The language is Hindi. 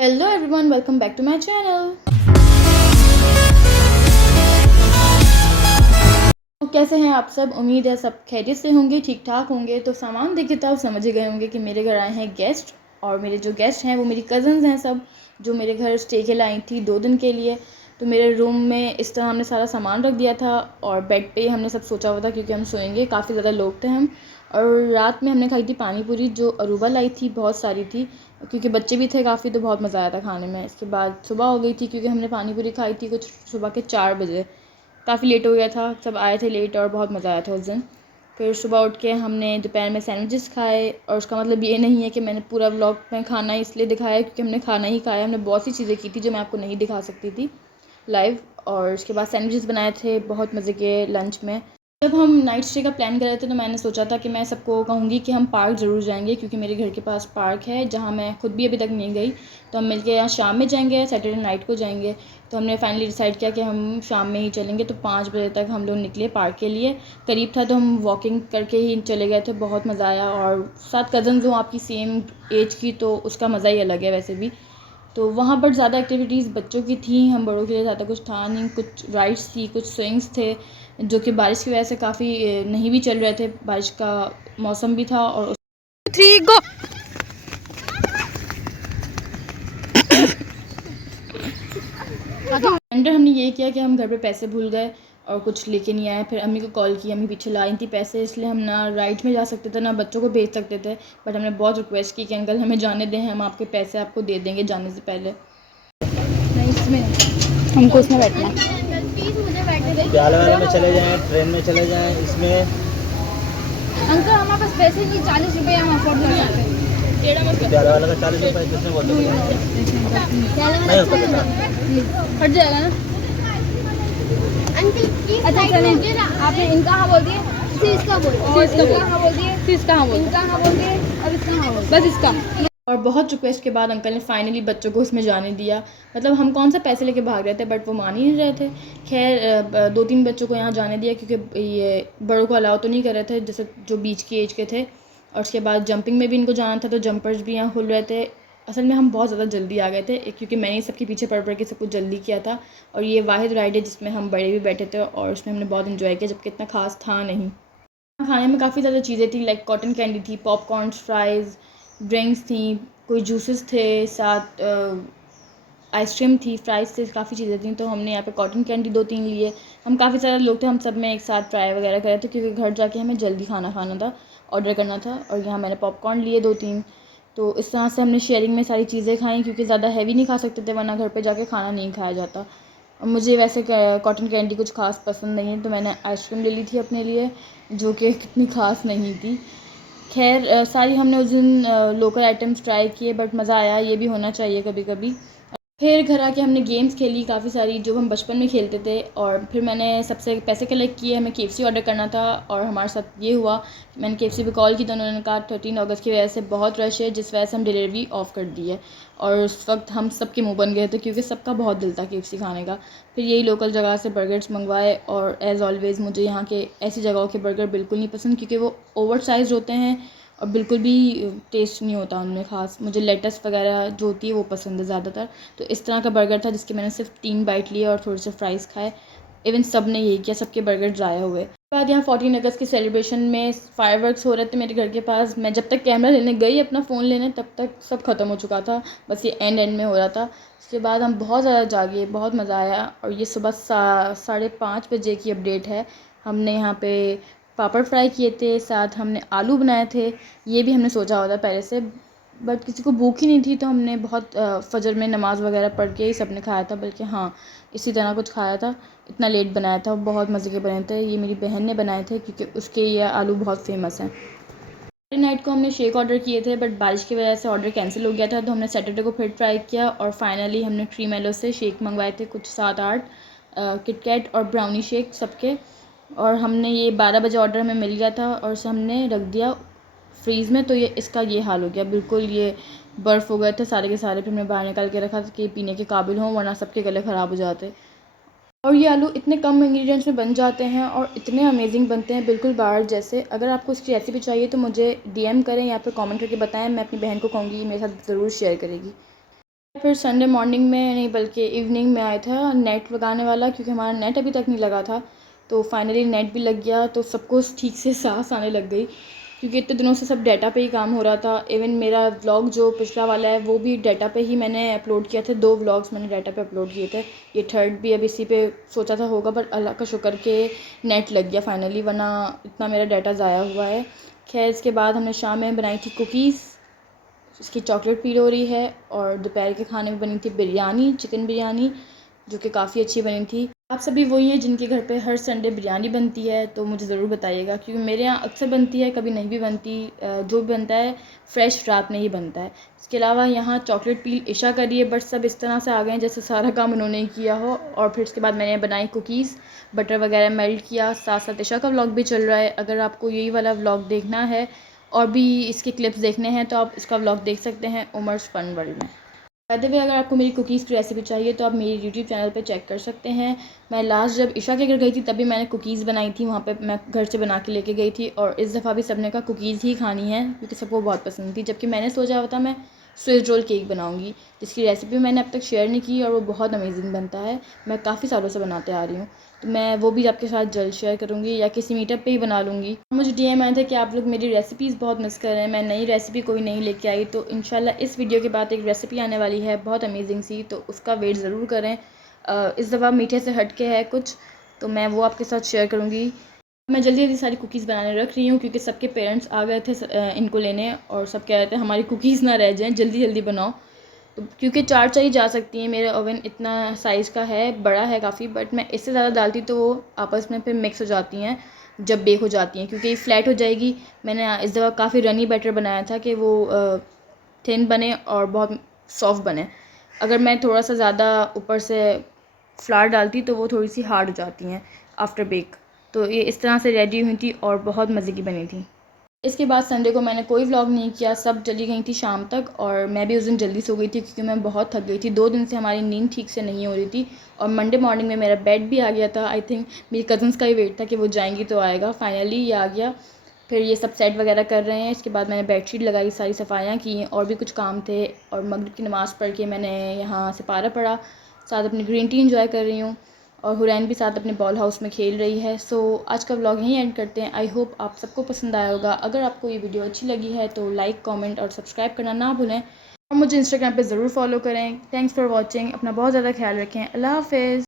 Hello everyone, welcome back to my channel. तो कैसे हैं आप सब? उम्मीद है सब खैरियत से होंगे, ठीक ठाक होंगे। तो सामान देख के तो आप समझ ही गए होंगे कि मेरे घर आए हैं गेस्ट। और मेरे जो गेस्ट हैं वो मेरी कज़न्स हैं सब, जो मेरे घर स्टे के लिए आई थी 2 दिन के लिए। तो मेरे रूम में इस तरह हमने सारा सामान रख दिया था और बेड पे हमने सब सोचा हुआ था क्योंकि हम सोएंगे, काफ़ी ज़्यादा लोग थे हम। और रात में हमने खाई थी पानी पूरी जो अरूबा लाई थी, बहुत सारी थी क्योंकि बच्चे भी थे काफ़ी, तो बहुत मज़ा आया था खाने में। इसके बाद सुबह हो गई थी क्योंकि हमने पानी पूरी खाई थी कुछ सुबह के 4 बजे। काफ़ी लेट हो गया था, सब आए थे लेट और बहुत मज़ा आया था उस दिन। फिर सुबह उठ के हमने दोपहर में सैंडविचेस खाए। और उसका मतलब ये नहीं है कि मैंने पूरा व्लॉग में खाना इसलिए दिखाया क्योंकि हमने खाना ही खाया, हमने बहुत सी चीज़ें की थी जो मैं आपको नहीं दिखा सकती थी लाइव। और उसके बाद सैंडविचेस बनाए थे बहुत मज़े के लंच में। जब हम नाइट स्टे का प्लान कर रहे थे तो मैंने सोचा था कि मैं सबको कहूँगी कि हम पार्क ज़रूर जाएंगे क्योंकि मेरे घर के पास पार्क है जहाँ मैं खुद भी अभी तक नहीं गई। तो हम मिलके यहाँ शाम में जाएंगे, सैटरडे नाइट को जाएंगे। तो हमने फाइनली डिसाइड किया कि हम शाम में ही चलेंगे। तो 5 बजे तक हम लोग निकले पार्क के लिए। करीब था तो हम वॉकिंग करके ही चले गए थे, बहुत मज़ा आया। और साथ कज़न्स हो आपकी सेम एज की तो उसका मज़ा ही अलग है वैसे भी। तो वहाँ पर ज़्यादा एक्टिविटीज़ बच्चों की थी, हम बड़ों के लिए ज़्यादा कुछ था नहीं। कुछ राइड्स थी, कुछ स्विंग्स थे जो कि बारिश की वजह से काफ़ी नहीं भी चल रहे थे, बारिश का मौसम भी था। और 3 गो। अंडर हमने ये किया कि हम घर पे पैसे भूल गए और कुछ लेके नहीं आए। फिर अम्मी को कॉल की, अम्मी पीछे लाई थी पैसे, इसलिए हम ना राइड में जा सकते थे ना बच्चों को भेज सकते थे। बट हमने बहुत रिक्वेस्ट की कि अंकल हमें जाने दें, हम आपके पैसे आपको दे देंगे जाने से पहले। नहीं इसमें हमको उसमें बैठना है। प्याले वाले में चले जाएं, ट्रेन में चले जाएं, इसमें अंकल हमारे पास पैसे नहीं, 40 रुपये हम अफोर्ड कर सकते हैं। प्याले वाले का 40 रुपये किसने बोल दिया? नहीं होता बेटा। हट जाएगा ना अंकल। अच्छा चलें, आपने इनका हाँ बोल दिए, फिर इसका बोल, फिर इसका हाँ बोल दिए, फिर इसका हाँ बोल, इनका हाँ बोल दिए और इसका हाँ बोल, बस इसका। और बहुत रिक्वेस्ट के बाद अंकल ने फाइनली बच्चों को उसमें जाने दिया। मतलब हम कौन सा पैसे लेके भाग रहे थे बट वो मान ही नहीं रहे थे। खैर 2-3 बच्चों को यहाँ जाने दिया क्योंकि ये बड़ों को अलाउ तो नहीं कर रहे थे, जैसे जो बीच की एज के थे। और उसके बाद जंपिंग में भी इनको जाना था तो जंपर्स भी यहाँ खुल रहे थे। असल में हम बहुत ज़्यादा जल्दी आ गए थे क्योंकि मैंने ही सबके पीछे पड़ के सब कुछ जल्दी किया था। और ये वाहिद राइड है जिसमें हम बड़े भी बैठे थे और उसमें हमने बहुत इन्जॉय किया, जबकि इतना खास था नहीं। खाने में काफ़ी ज़्यादा चीज़ें थी, लाइक कॉटन कैंडी थी, पॉपकॉर्न्स, फ्राइज़, ड्रिंक्स थी, कोई जूसेस थे, साथ आइसक्रीम थी, फ्राइज़ थे, काफ़ी चीज़ें थी। तो हमने यहाँ पे कॉटन कैंडी 2-3 लिए। हम काफ़ी सारे लोग थे, हम सब में एक साथ ट्राई वगैरह करे थे क्योंकि घर जाके हमें जल्दी खाना खाना था, ऑर्डर करना था। और यहाँ मैंने पॉपकॉर्न लिए 2-3। तो इस तरह से हमने शेयरिंग में सारी चीज़ें खाई क्योंकि ज़्यादा हैवी नहीं खा सकते थे वरना घर पे जाके खाना नहीं खाया जाता। और मुझे वैसे कॉटन कैंडी कुछ ख़ास पसंद नहीं है तो मैंने आइसक्रीम ले ली थी अपने लिए, जो कि कितनी ख़ास नहीं थी। खैर सारी हमने उस दिन लोकल आइटम्स ट्राई किए बट मज़ा आया, ये भी होना चाहिए कभी कभी। फिर घर आके हमने गेम्स खेली काफ़ी सारी जो हम बचपन में खेलते थे। और फिर मैंने सबसे पैसे कलेक्ट किए, हमें केएफसी ऑर्डर करना था। और हमारे साथ ये हुआ कि मैंने केएफसी पे कॉल की तो उन्होंने कहा 13 अगस्त की वजह से बहुत रश है, जिस वजह से हम डिलीवरी ऑफ़ कर दी है। और उस वक्त हम सब के मुँह बन गए थे क्योंकि सबका बहुत दिल था केएफसी खाने का। फिर यही लोकल जगह से बर्गर्स मंगवाए। और एज़ ऑलवेज़ मुझे यहाँ के ऐसी जगहों के बर्गर बिल्कुल नहीं पसंद क्योंकि वो ओवर साइज़ होते हैं और बिल्कुल भी टेस्ट नहीं होता उनमें ख़ास। मुझे लेटस वगैरह जो होती है वो पसंद है ज़्यादातर। तो इस तरह का बर्गर था जिसके मैंने सिर्फ 3 बाइट लिए और थोड़े से फ्राइज़ खाए। इवन सब ने यही किया, सबके बर्गर ज़ाया हुए। उसके बाद यहाँ 14 अगस्त के सेलिब्रेशन में फायरवर्क्स हो रहे थे मेरे घर के पास। मैं जब तक कैमरा लेने गई अपना फ़ोन लेने तब तक सब ख़त्म हो चुका था, बस ये एंड में हो रहा था। उसके बाद हम बहुत ज़्यादा जागे, बहुत मज़ा आया। और ये सुबह 5:30 बजे की अपडेट है। हमने यहाँ पे पापड़ फ्राई किए थे, साथ हमने आलू बनाए थे। ये भी हमने सोचा होता पहले से, बट किसी को भूख ही नहीं थी तो हमने बहुत फजर में नमाज़ वगैरह पढ़ के ही सब ने खाया था। बल्कि हाँ, इसी तरह कुछ खाया था, इतना लेट बनाया था, बहुत मज़े के बने थे। ये मेरी बहन ने बनाए थे क्योंकि उसके ये आलू बहुत फेमस हैं। सैटरडे नाइट को हमने शेक ऑर्डर किए थे बट बारिश की वजह से ऑर्डर कैंसिल हो गया था। तो हमने सैटरडे को फिर ट्राई किया और फाइनली हमने ट्री मेलो से शेक मंगवाए थे, कुछ 7-8 किटकैट और ब्राउनी शेक सबके। और हमने ये 12 बजे ऑर्डर हमें मिल गया था और उसे हमने रख दिया फ्रीज़ में। तो ये इसका ये हाल हो गया, बिल्कुल ये बर्फ़ हो गए थे सारे के सारे। फिर हमने बाहर निकाल के रखा था कि पीने के काबिल हों वरना सबके गले ख़राब हो जाते। और ये आलू इतने कम इंग्रेडिएंट्स में बन जाते हैं और इतने अमेजिंग बनते हैं, बिल्कुल बाहर जैसे। अगर आपको इसकी रेसिपी चाहिए तो मुझे डीएम करें या फिर कमेंट करके बताएं, मैं अपनी बहन को कहूँगी मेरे साथ ज़रूर शेयर करेगी। फिर संडे मॉर्निंग में नहीं बल्कि इवनिंग में आया था नेट लगाने वाला, क्योंकि हमारा नेट अभी तक नहीं लगा था। तो फाइनली नेट भी लग गया, तो सबको ठीक से सांस आने लग गई, क्योंकि इतने दिनों से सब डाटा पे ही काम हो रहा था। इवन मेरा व्लॉग जो पिछला वाला है वो भी डाटा पे ही मैंने अपलोड किया था। 2 व्लॉग्स मैंने डाटा पे अपलोड किए थे, ये थर्ड भी अब इसी पे सोचा था होगा, बट अल्लाह का शुक्र के नेट लग गया फाइनली, वरना इतना मेरा डाटा ज़ाया हुआ है। खैर इसके बाद हमने शाम में बनाई थी कुकीज़, इसकी चॉकलेट पील हो रही है, और दोपहर के खाने में बनी थी बिरयानी, चिकन बिरयानी, जो कि काफ़ी अच्छी बनी थी। आप सभी वही हैं जिनके घर पे हर संडे बिरयानी बनती है, तो मुझे ज़रूर बताइएगा, क्योंकि मेरे यहाँ अक्सर बनती है, कभी नहीं भी बनती। जो भी बनता है फ्रेश रात में ही बनता है। इसके अलावा यहाँ चॉकलेट पील इशा करी है, बट सब इस तरह से आ गए हैं जैसे सारा काम उन्होंने ही किया हो। और फिर उसके बाद मैंने बनाई कुकीज़, बटर वगैरह मेल्ट किया, साथ साथ इशा का व्लॉग भी चल रहा है। अगर आपको यही वाला व्लॉग देखना है और भी इसके क्लिप्स देखने हैं तो आप इसका व्लॉग देख सकते हैं उमर्स फन वर्ल्ड में। बाय द वे, अगर आपको मेरी कुकीज़ की रेसिपी चाहिए तो आप मेरी यूट्यूब चैनल पे चेक कर सकते हैं। मैं लास्ट जब इशा के घर गई थी तभी मैंने कुकीज़ बनाई थी, वहाँ पे मैं घर से बना के लेके गई थी, और इस दफ़ा भी सबने कहा कुकीज़ ही खानी है, क्योंकि सबको बहुत पसंद थी। जबकि मैंने सोचा हुआ था मैं स्विस रोल केक बनाऊँगी, जिसकी रेसिपी मैंने अब तक शेयर नहीं की, और वो बहुत अमेजिंग बनता है। मैं काफ़ी सालों से बनाते आ रही हूँ, तो मैं वो भी आपके साथ जल्द शेयर करूँगी, या किसी मीटअप पे ही बना लूँगी। मुझे डीएम आए थे कि आप लोग मेरी रेसिपीज़ बहुत मिस कर रहे हैं, मैं नई रेसिपी कोई नहीं लेके आई। तो इंशाल्लाह इस वीडियो के बाद एक रेसिपी आने वाली है बहुत अमेजिंग सी, तो उसका वेट ज़रूर करें। इस दफ़ा मीठे से हट के है कुछ, तो मैं वो आपके साथ शेयर करूँगी। मैं जल्दी जल्दी सारी कुकीज़ बनाने रख रही हूँ, क्योंकि सबके पेरेंट्स आ गए थे इनको लेने, और सब कह रहे थे हमारी कुकीज़ ना रह जाएँ, जल्दी जल्दी बनाओ। तो क्योंकि 4 चाहिए जा सकती हैं, मेरा ओवन इतना साइज़ का है, बड़ा है काफ़ी, बट मैं इससे ज़्यादा डालती तो वो आपस में फिर मिक्स हो जाती हैं जब बेक हो जाती हैं, क्योंकि ये फ्लैट हो जाएगी। मैंने इस दफ़ा काफ़ी रनी बैटर बनाया था कि वो थिन बने और बहुत सॉफ्ट बने। अगर मैं थोड़ा सा ज़्यादा ऊपर से फ्लावर डालती तो वो थोड़ी सी हार्ड हो जाती हैं आफ्टर बेक। तो ये इस तरह से रेडी हुई थी और बहुत मज़े की बनी थी। इसके बाद संडे को मैंने कोई व्लॉग नहीं किया, सब चली गई थी शाम तक, और मैं भी उस दिन जल्दी सो गई थी क्योंकि मैं बहुत थक गई थी। 2 दिन से हमारी नींद ठीक से नहीं हो रही थी, और मंडे मॉर्निंग में मेरा बेड भी आ गया था। आई थिंक मेरी कज़न्स का ही वेट था कि वो जाएंगी तो आएगा, फाइनली ये आ गया। फिर ये सब सेट वगैरह कर रहे हैं। इसके बाद मैंने बेडशीट लगाई, सारी सफाइयाँ की, और भी कुछ काम थे, और मगरिब की नमाज़ पढ़ के मैंने यहाँ से पारा पढ़ा, साथ अपनी ग्रीन टी इंजॉय कर रही हूँ, और हुरैन भी साथ अपने बॉल हाउस में खेल रही है। सो आज का व्लॉग यहीं एंड करते हैं। आई होप आप सबको पसंद आया होगा। अगर आपको ये वीडियो अच्छी लगी है तो लाइक, कमेंट और सब्सक्राइब करना ना भूलें, और मुझे इंस्टाग्राम पे ज़रूर फॉलो करें। Thanks for watching. अपना बहुत ज़्यादा ख्याल रखें। अल्लाह हाफ़िज़।